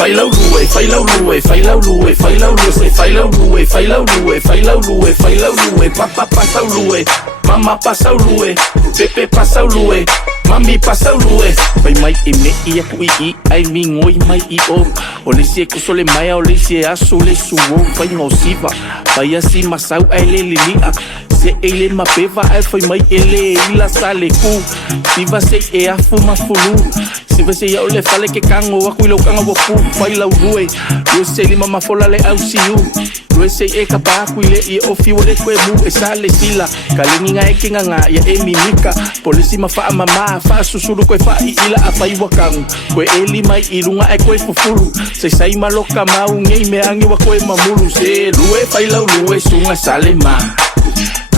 fai lau lue, fai lau lue, fai lau lue, fai lau lue, se fai lau lue, fai lau lue, fai lau lue, fai lau lue, papa pasa lue, mama pasa lue, pepe pasa lue, mami pasa lue. Fai mai e me ia kui I, ai mi ngoi mai I o. O le se kuso le mai o le se aso le suo, fai ngau siva, fai asi masau ai le lilia. Se ele mapeva ai foi mai ele ila sale ku siva se e afu mafulu siva se ya ole fale ke kango aku lo kango wo pu fai lau rue yo se lima mafola le au siu rue se e kapa aku ile I ofi wole kwe mu e sale sila kalinga e kinga nga ya e mimika polisi mafa mama fa susuru kwe fa ila afai wakang kwe eli mai irunga e kwe fufuru se sai maloka mau ngei me angi wa kwe mamulu se rue fai lau rue sunga sale ma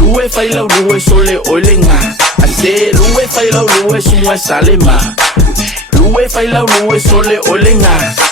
Lue fai lau lue sole olenga Ase lue fai lau lue sunga salema Lue fai lau lue sole olenga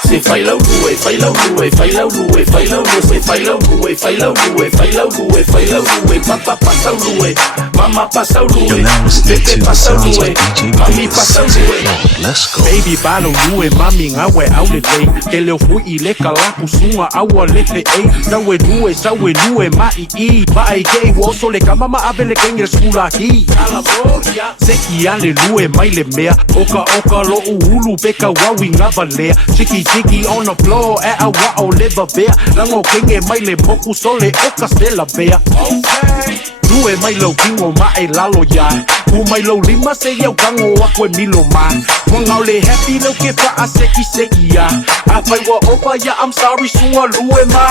Se fai lau lue, fai lau lue, fai lau lue, fai lau lue Se fai lau lue, fai lau lue, fai lau lue, fai lau lue Papa pasa lue, mama pasa lue Pepe pasa lue, mami pasa lue Let's go. Baby balo lue, mami ngawe au le lei Ke leo fui I le kalaku sunga awa le te ei Nawe lue, sawe lue, mai I Mai gei woso le kamama ave le kenge skula hi California Seki ale lue mai le mea Oka oka lo uhulu beka wawi ngavalea Chiki chiki on the floor at a wa'o liver bear Lango kenge mai le moku sole oka stella bear Okay Lue mai lau kingo mae lalo ya Ku mai lau lima se yau kango akwe milo man Wangau le happy lau ke pa a seki seki ya Apai wa opa ya I'm sorry sunga lue ma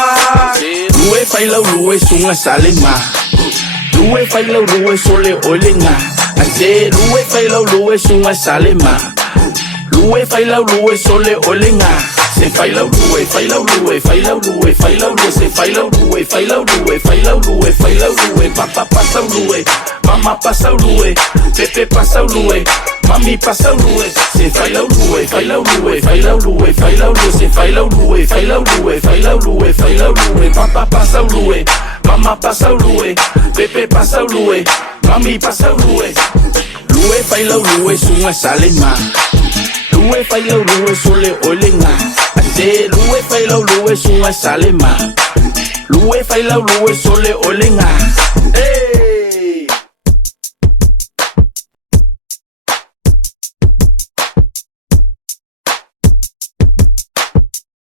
Lue fai lau lue sunga salema Lue fai lau lue sole olenga Ase lue fai lau lue sunga salema Lue fai lau lue sole olenga Se fai lau lue, fai lau lue, fai lau lue, fai lau lue Se fai lau lue, fai lau lue, fai lau lue, fai lau lue Papa pasa lue, mama pasa lue Pepe pasa lue, mami pasa lue Se fai lau lue, fai lau lue, fai lau lue, fai lau lue Se fai lau lue, fai lau lue, fai lau lue, fai lau lue Papa pasa lue, mama pasa lue Pepe pasa lue, mami pasa lue Lue fai lau lue, sunga salema Lue fai lau lue sole olenga Ase lue fai lau lue sunga salema Lue fai lau lue sole olenga